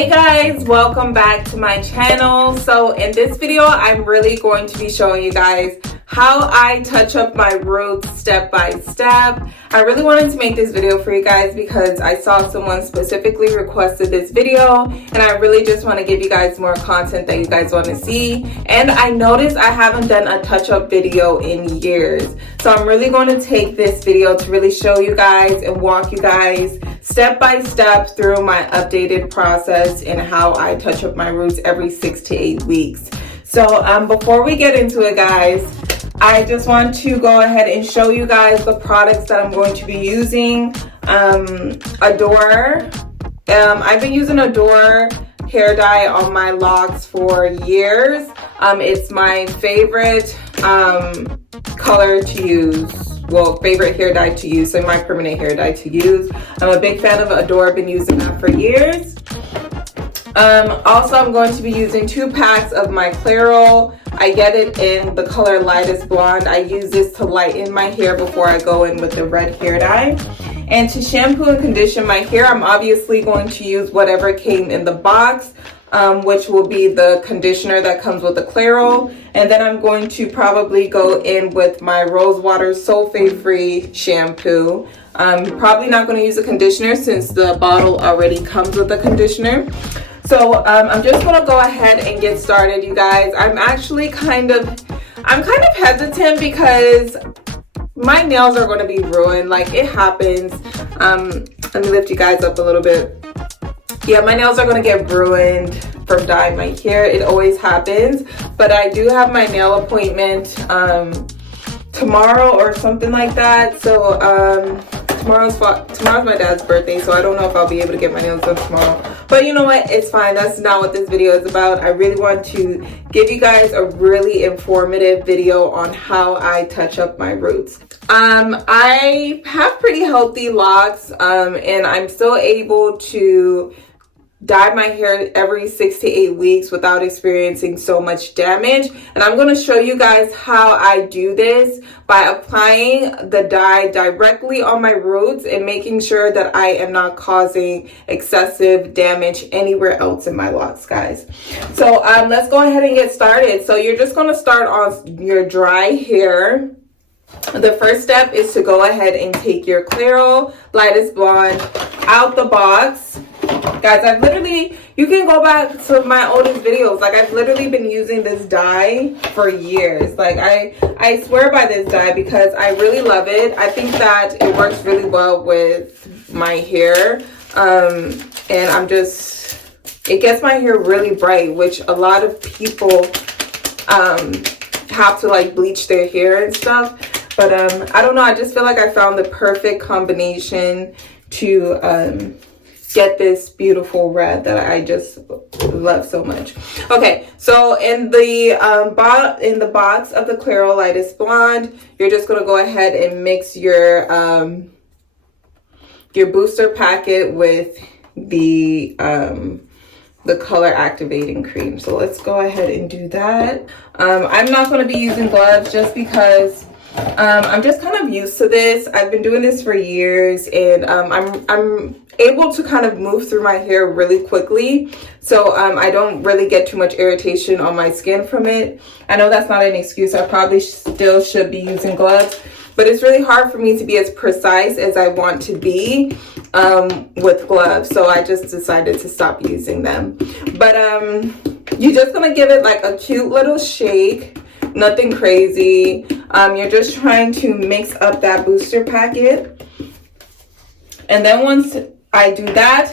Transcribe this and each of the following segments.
Hey guys, welcome back to my channel. So in this video, I'm really going to be showing you guys how I touch up my roots step by step. I really wanted to make this video for you guys because I saw someone specifically requested this video, and I really just want to give you guys more content that you guys want to see. And I noticed I haven't done a touch-up video in years, so I'm really going to take this video to really show you guys and walk you guys step by step through my updated process and how I touch up my roots every 6 to 8 weeks. So before we get into it, guys, I just want to go ahead and show you guys the products that I'm going to be using. Adore. I've been using Adore hair dye on my locks for years. It's my favorite color to use. Well, favorite hair dye to use, so my permanent hair dye to use. I'm a big fan of Adore. I've been using that for years. Also, I'm going to be using 2 packs of my Clairol. I get it in the color lightest blonde. I use this to lighten my hair before I go in with the red hair dye. And to shampoo and condition my hair, I'm obviously going to use whatever came in the box, which will be the conditioner that comes with the Clairol. And then I'm going to probably go in with my rose water sulfate-free shampoo. I'm probably not going to use a conditioner since the bottle already comes with a conditioner. So I'm just going to go ahead and get started, you guys. I'm kind of hesitant because my nails are going to be ruined. Like, it happens. Let me lift you guys up a little bit. Yeah, my nails are going to get ruined from dyeing my hair. It always happens. But I do have my nail appointment tomorrow or something like that. So tomorrow's my dad's birthday, so I don't know if I'll be able to get my nails done tomorrow. But you know what? It's fine. That's not what this video is about. I really want to give you guys a really informative video on how I touch up my roots. I have pretty healthy locks, and I'm still able to dye my hair every 6 to 8 weeks without experiencing so much damage. And I'm going to show you guys how I do this by applying the dye directly on my roots and making sure that I am not causing excessive damage anywhere else in my locks, guys. So let's go ahead and get started. So you're just going to start on your dry hair. The first step is to go ahead and take your Clairol lightest blonde out the box. Guys, you can go back to my oldest videos. Like, I've literally been using this dye for years. Like, I swear by this dye because I really love it. I think that it works really well with my hair. And it gets my hair really bright, which a lot of people have to like bleach their hair and stuff. But I don't know, I just feel like I found the perfect combination to get this beautiful red that I just love so much. Okay, so in the box of the Clairol lightest blonde, you're just gonna go ahead and mix your booster packet with the color activating cream. So let's go ahead and do that. I'm not going to be using gloves just because I'm just kind of used to this. I've been doing this for years, and I'm able to kind of move through my hair really quickly, so I don't really get too much irritation on my skin from it. I know that's not an excuse. I probably still should be using gloves, but it's really hard for me to be as precise as I want to be with gloves, so I just decided to stop using them. But you're just gonna give it like a cute little shake, nothing crazy. You're just trying to mix up that booster packet, and then once I do that,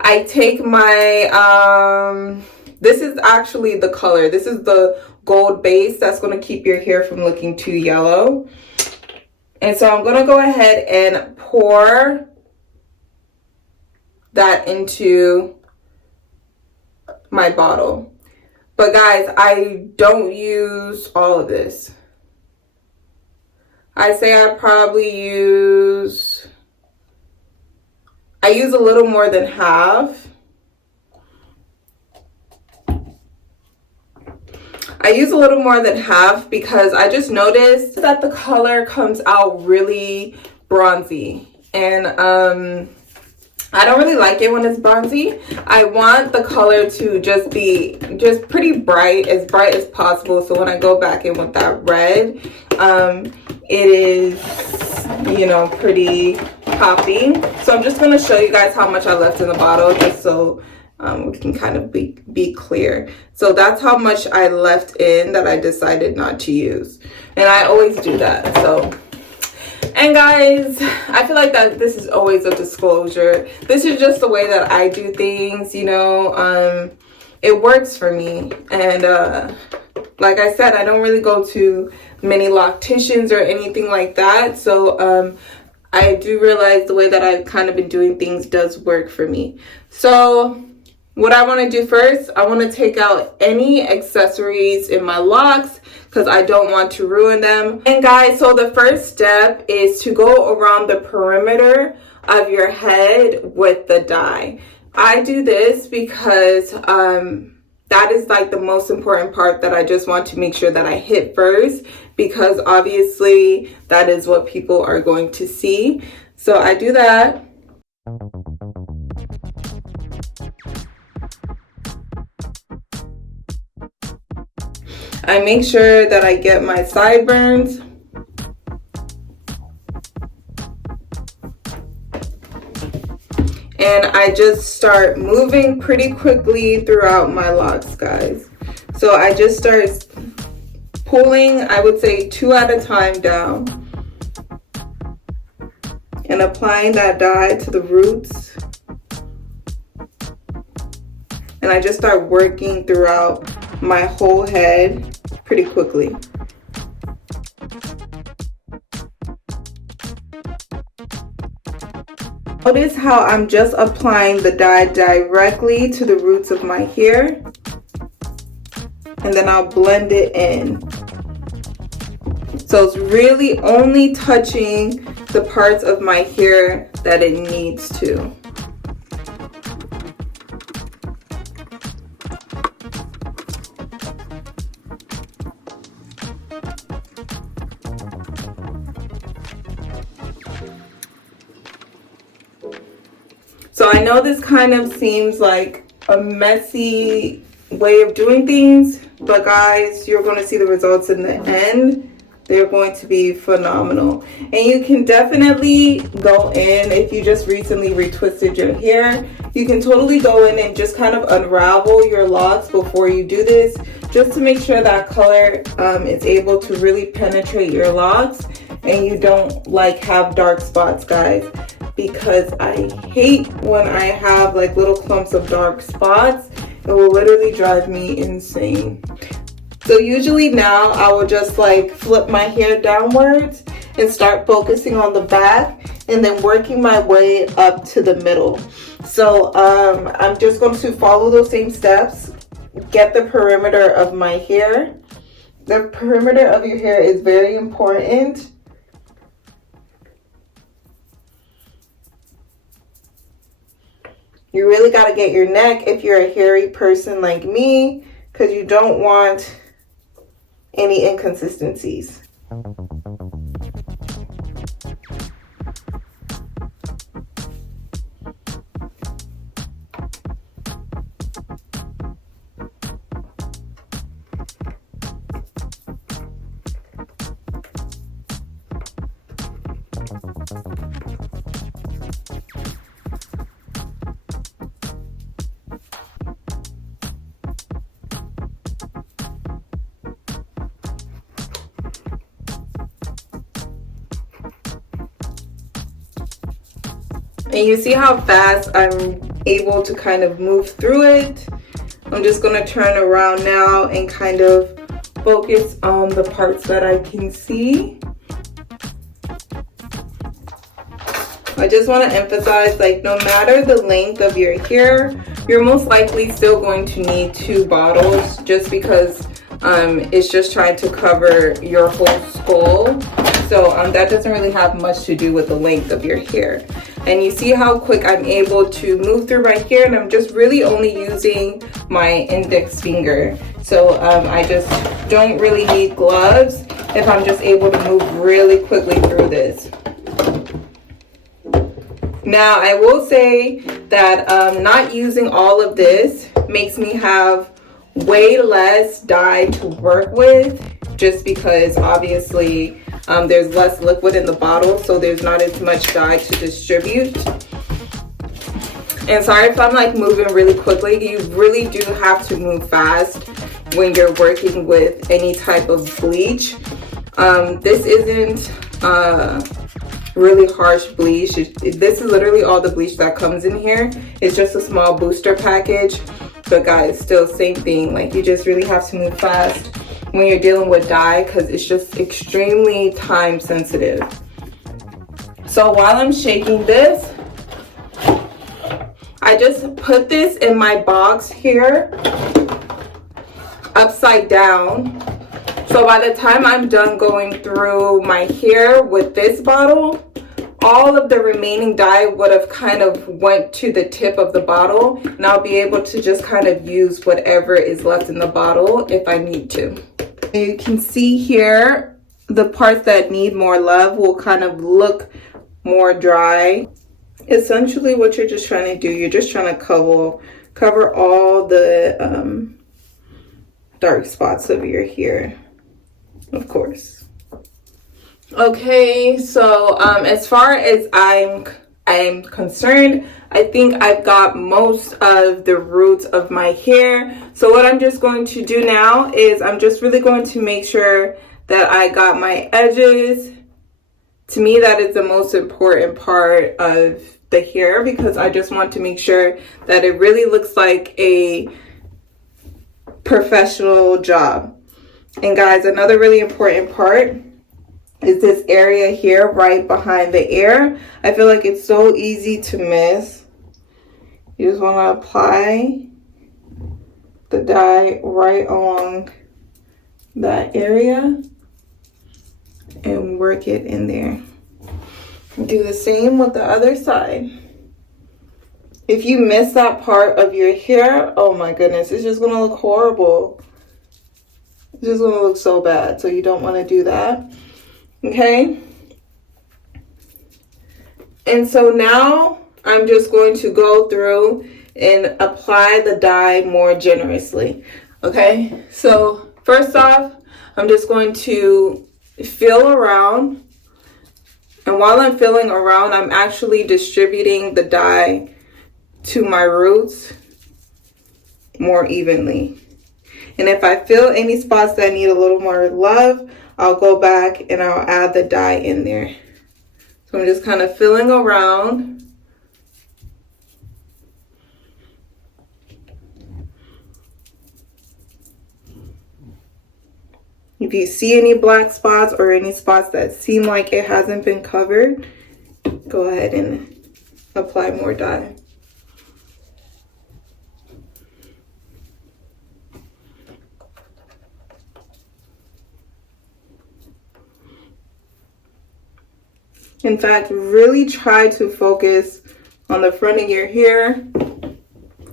I take my this is actually the color. This is the gold base that's going to keep your hair from looking too yellow. And so I'm going to go ahead and pour that into my bottle. But guys, I don't use all of this. I say I use a little more than half. I use a little more than half because I just noticed that the color comes out really bronzy. And I don't really like it when it's bronzy. I want the color to just be just pretty bright as possible. So when I go back in with that red, it is, you know, pretty poppy. So I'm just going to show you guys how much I left in the bottle, just so we can kind of be clear. So that's how much I left in that I decided not to use. And I always do that. So, and guys, I feel like that this is always a disclosure. This is just the way that I do things, you know. It works for me. And like I said, I don't really go to many locticians or anything like that. So I do realize the way that I've kind of been doing things does work for me. So what I want to do first, I want to take out any accessories in my locks because I don't want to ruin them. And guys, so the first step is to go around the perimeter of your head with the dye. I do this because that is like the most important part that I just want to make sure that I hit first, because obviously that is what people are going to see. So I do that. I make sure that I get my sideburns. And I just start moving pretty quickly throughout my locks, guys. So I just start pulling, I would say 2 at a time down. And applying that dye to the roots. And I just start working throughout my whole head pretty quickly. Notice how I'm just applying the dye directly to the roots of my hair, and then I'll blend it in. So it's really only touching the parts of my hair that it needs to. So I know this kind of seems like a messy way of doing things, but guys, you're going to see the results in the end. They're going to be phenomenal. And you can definitely go in, if you just recently retwisted your hair, you can totally go in and just kind of unravel your locks before you do this, just to make sure that color is able to really penetrate your locks and you don't like have dark spots, guys. Because I hate when I have like little clumps of dark spots. It will literally drive me insane. So usually now I will just like flip my hair downwards and start focusing on the back and then working my way up to the middle. So I'm just going to follow those same steps. Get the perimeter of my hair. The perimeter of your hair is very important. You really got to get your neck if you're a hairy person like me, because you don't want any inconsistencies. And you see how fast I'm able to kind of move through it. I'm just going to turn around now and kind of focus on the parts that I can see. I just want to emphasize, like, no matter the length of your hair, you're most likely still going to need 2 bottles, just because it's just trying to cover your whole skull. So that doesn't really have much to do with the length of your hair. And you see how quick I'm able to move through my hair, and I'm just really only using my index finger. So I just don't really need gloves if I'm just able to move really quickly through this. Now, I will say that not using all of this makes me have way less dye to work with, just because obviously there's less liquid in the bottle, so there's not as much dye to distribute. And sorry if I'm like moving really quickly. You really do have to move fast when you're working with any type of bleach. This isn't really harsh bleach. This is literally all the bleach that comes in here. It's just a small booster package, but guys, still same thing. Like, you just really have to move fast when you're dealing with dye, because it's just extremely time sensitive. So while I'm shaking this, I just put this in my box here upside down. So by the time I'm done going through my hair with this bottle, all of the remaining dye would have kind of went to the tip of the bottle, and I'll be able to just kind of use whatever is left in the bottle if I need to. You can see here the parts that need more love will kind of look more dry. Essentially what you're just trying to do, you're just trying to cover all the dark spots of your hair, of course. Okay, so as far as I'm concerned, I think I've got most of the roots of my hair. So what I'm just going to do now is I'm just really going to make sure that I got my edges. To me, that is the most important part of the hair, because I just want to make sure that it really looks like a professional job. And guys, another really important part is this area here right behind the ear. I feel like it's so easy to miss. You just want to apply the dye right along that area and work it in there. Do the same with the other side. If you miss that part of your hair, oh my goodness, it's just gonna look horrible. It's just gonna look so bad, so you don't want to do that. Okay, and so now I'm just going to go through and apply the dye more generously. Okay, so first off, I'm just going to feel around, and while I'm feeling around, I'm actually distributing the dye to my roots more evenly. And if I feel any spots that need a little more love, I'll go back and I'll add the dye in there. So I'm just kind of feeling around. If you see any black spots or any spots that seem like it hasn't been covered, go ahead and apply more dye. In fact, really try to focus on the front of your hair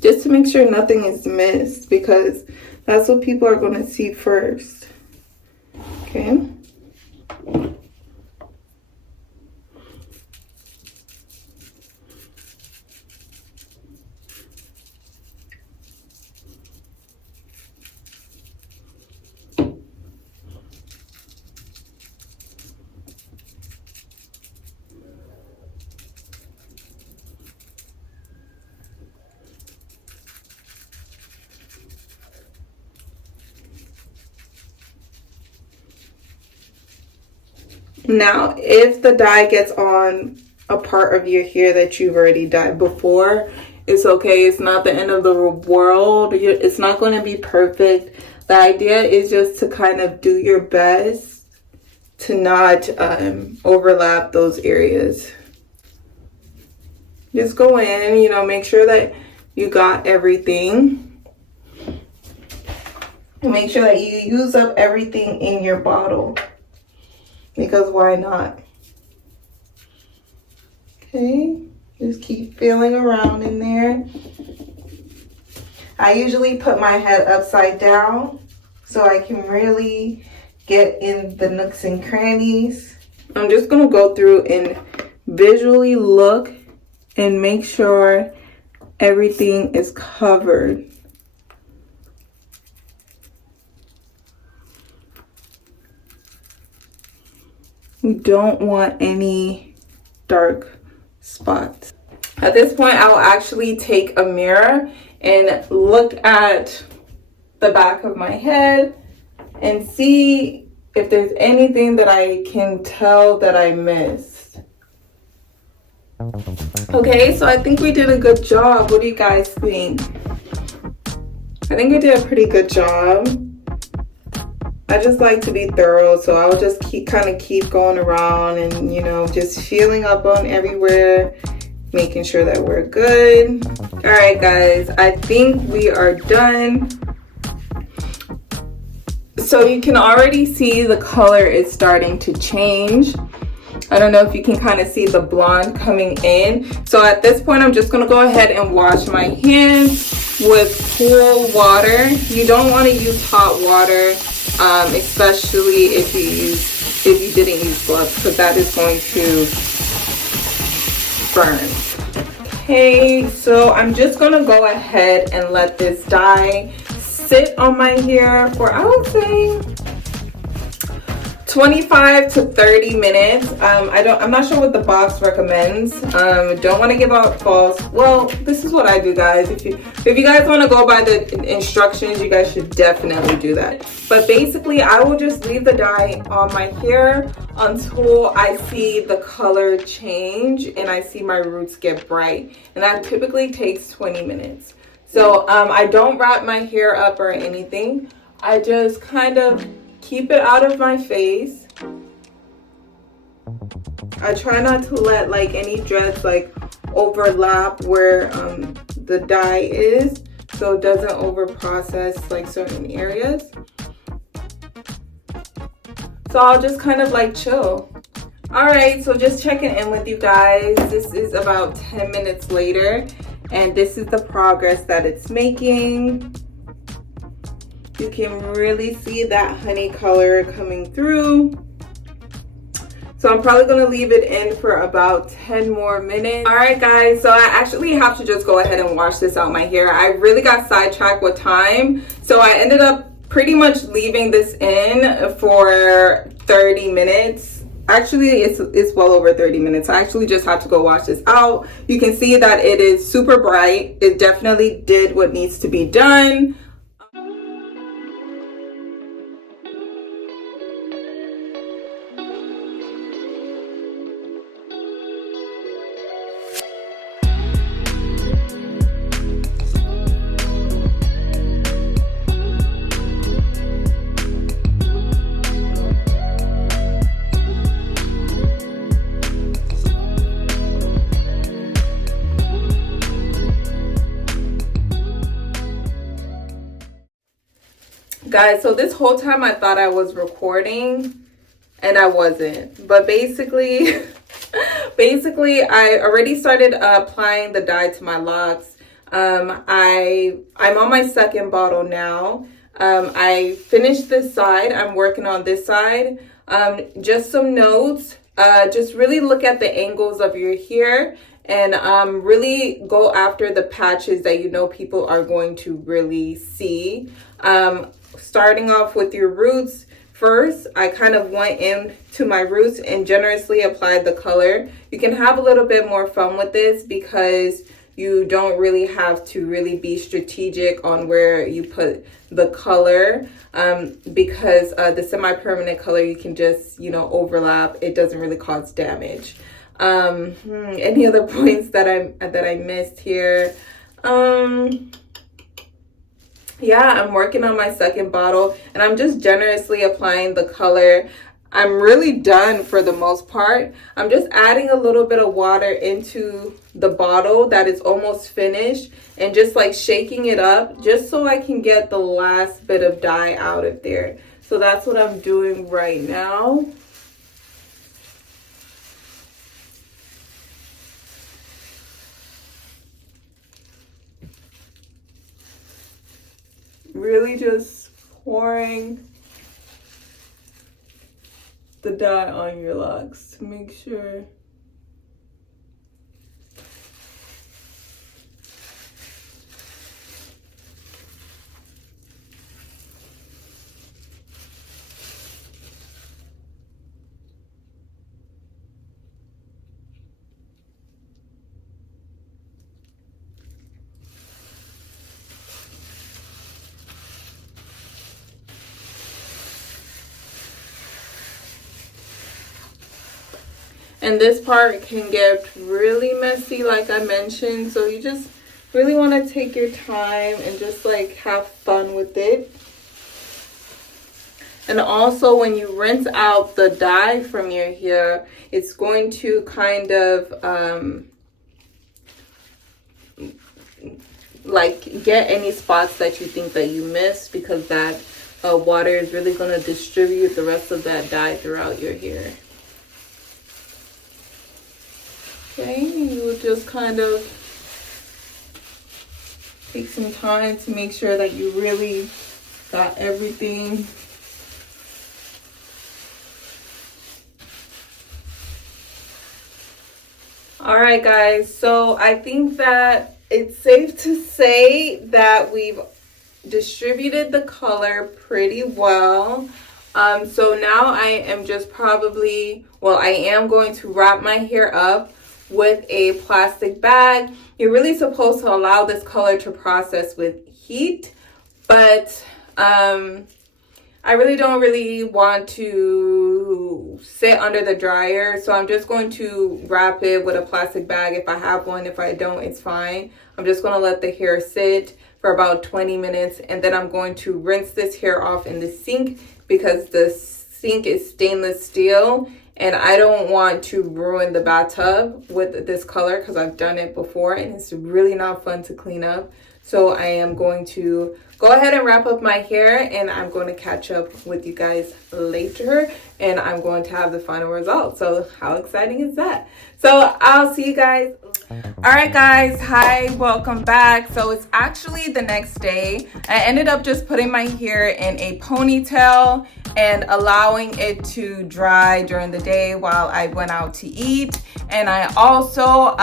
just to make sure nothing is missed, because that's what people are going to see first. Okay. Now, if the dye gets on a part of your hair that you've already dyed before, it's okay. It's not the end of the world. It's not going to be perfect. The idea is just to kind of do your best to not overlap those areas. Just go in, you know, make sure that you got everything. Make sure that you use up everything in your bottle, because why not? Okay, just keep feeling around in there. I usually put my head upside down so I can really get in the nooks and crannies. I'm just gonna go through and visually look and make sure everything is covered. We don't want any dark spots. At this point, I'll actually take a mirror and look at the back of my head and see if there's anything that I can tell that I missed. Okay, so I think we did a good job. What do you guys think? I think I did a pretty good job. I just like to be thorough, so I'll just keep going around and, you know, just feeling up on everywhere, making sure that we're good. All right, guys, I think we are done. So you can already see the color is starting to change. I don't know if you can kind of see the blonde coming in. So at this point, I'm just gonna go ahead and wash my hands with cool water. You don't want to use hot water, especially if you didn't use gloves, because that is going to burn. Okay, so I'm just gonna go ahead and let this dye sit on my hair for, I would say, 25 to 30 minutes. I'm not sure what the box recommends. Don't want to give out false. Well, this is what I do, guys. If you guys want to go by the instructions, you guys should definitely do that. But basically, I will just leave the dye on my hair until I see the color change and I see my roots get bright. And that typically takes 20 minutes. So I don't wrap my hair up or anything. I just kind of keep it out of my face. I try not to let like any dreads like overlap where the dye is, so it doesn't over process like certain areas. So I'll just kind of like chill. All right, so just checking in with you guys. This is about 10 minutes later, and this is the progress that it's making. You can really see that honey color coming through. So I'm probably gonna leave it in for about 10 more minutes. All right, guys, so I actually have to just go ahead and wash this out my hair. I really got sidetracked with time. So I ended up pretty much leaving this in for 30 minutes. Actually, it's well over 30 minutes. I actually just have to go wash this out. You can see that it is super bright. It definitely did what needs to be done. Guys, so this whole time I thought I was recording and I wasn't. But basically I already started applying the dye to my locks. I'm on my second bottle now. I finished this side. I'm working on this side. Just some notes. Just really look at the angles of your hair and really go after the patches that you know people are going to really see. Starting off with your roots first, I kind of went into my roots and generously applied the color. You can have a little bit more fun with this because you don't really have to really be strategic on where you put the color, because the semi-permanent color you can just, you know, overlap. It doesn't really cause damage. Any other points that I missed here? Yeah, I'm working on my second bottle and I'm just generously applying the color. I'm really done for the most part. I'm just adding a little bit of water into the bottle that is almost finished and just like shaking it up just so I can get the last bit of dye out of there. So that's what I'm doing right now. Really just pouring the dye on your locks to make sure And this part can get really messy, like I mentioned. So you just really want to take your time and just like have fun with it. And also when you rinse out the dye from your hair, it's going to kind of like get any spots that you think that you missed, because that water is really going to distribute the rest of that dye throughout your hair. Okay, you will just kind of take some time to make sure that you really got everything. All right, guys, so I think that it's safe to say that we've distributed the color pretty well. So now I am just I am going to wrap my hair up with a plastic bag. You're really supposed to allow this color to process with heat, but I really don't want to sit under the dryer, so I'm just going to wrap it with a plastic bag if I have one. If I don't, it's fine. I'm just going to let the hair sit for about 20 minutes, and then I'm going to rinse this hair off in the sink, because the sink is stainless steel and I don't want to ruin the bathtub with this color, because I've done it before and it's really not fun to clean up. So I am going to go ahead and wrap up my hair, and I'm going to catch up with you guys later, and I'm going to have the final result. So how exciting is that? So I'll see you guys. All right, guys. Hi, welcome back. So it's actually the next day. I ended up just putting my hair in a ponytail and allowing it to dry during the day while I went out to eat. And I also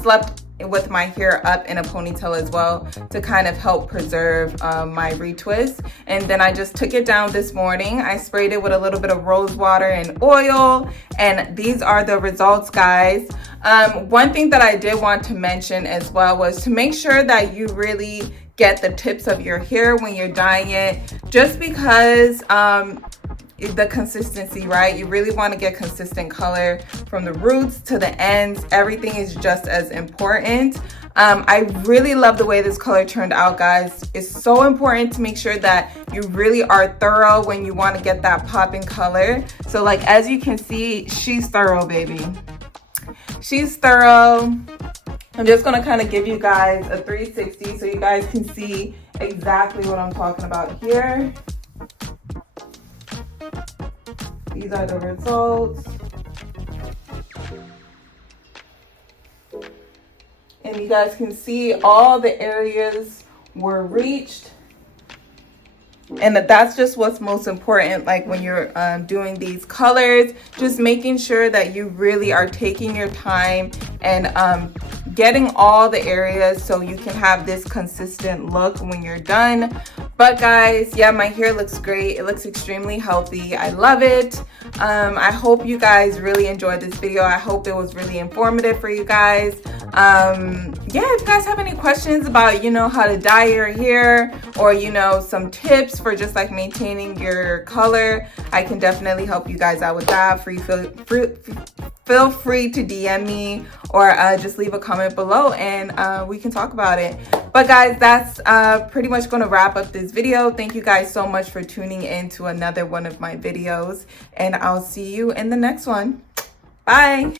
slept with my hair up in a ponytail as well, to kind of help preserve my retwist. And then I just took it down this morning. I sprayed it with a little bit of rose water and oil, and these are the results, guys. One thing that I did want to mention as well was to make sure that you really get the tips of your hair when you're dyeing it, just because the consistency, right? You really want to get consistent color from the roots to the ends. Everything is just as important. I really love the way this color turned out, guys. It's so important to make sure that you really are thorough when you want to get that popping color. So like, as you can see, she's thorough, baby. She's thorough. I'm just going to kind of give you guys a 360 so you guys can see exactly what I'm talking about here. These are the results. And you guys can see all the areas were reached. And that's just what's most important, like when you're doing these colors, just making sure that you really are taking your time and getting all the areas so you can have this consistent look when you're done. But guys, yeah, my hair looks great. It looks extremely healthy. I love it. I hope you guys really enjoyed this video. I hope it was really informative for you guys. Yeah, if you guys have any questions about, how to dye your hair, or, some tips for just like maintaining your color, I can definitely help you guys out with that. Feel free to DM me, or just leave a comment below, and we can talk about it. But guys, that's pretty much going to wrap up this video. Thank you guys so much for tuning in to another one of my videos, and I'll see you in the next one. Bye.